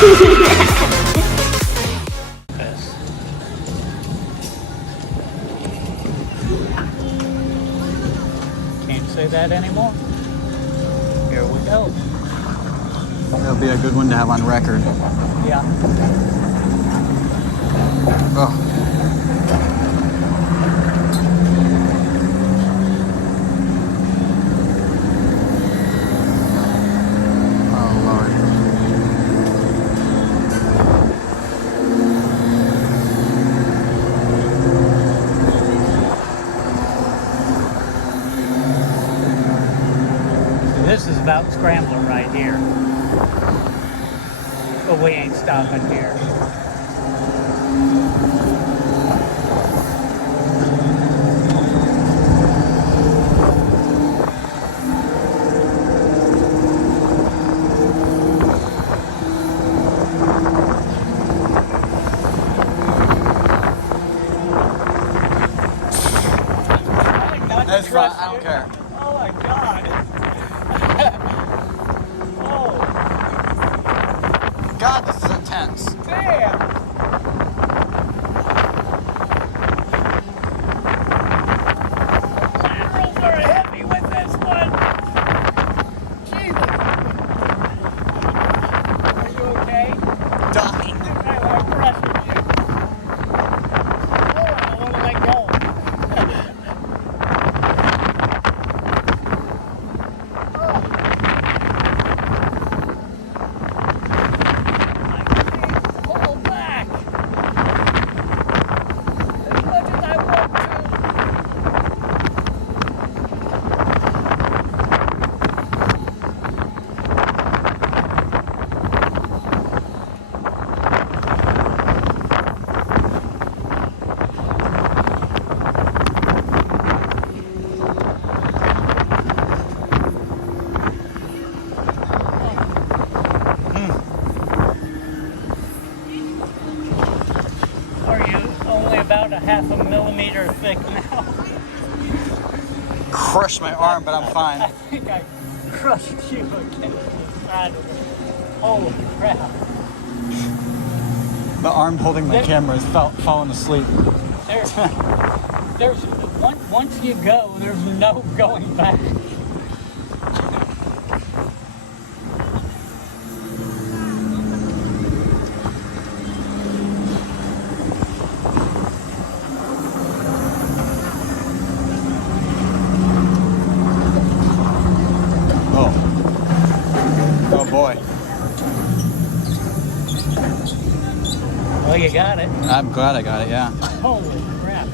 Can't say that anymore. Here we go. That'll be a good one to have on record. Yeah. Oh. Oh, Lord. This is about scrambling right here. But we ain't stopping here. That's fine. I don't care. Oh my God. Oh, God, this is intense. damn. Rules are heavy with this one. Jesus. Are you okay? Dying. I pressured you. Oh, I want to let go. Pull back as much as I want to. Are you only about a half a millimeter thick now? Crushed my arm, but I'm fine. I think I crushed you against the side of it. Holy crap. The arm holding my camera is falling asleep. There's once you go, there's no going back. Oh. Oh boy. Well, you got it. I'm glad I got it, yeah. Holy crap.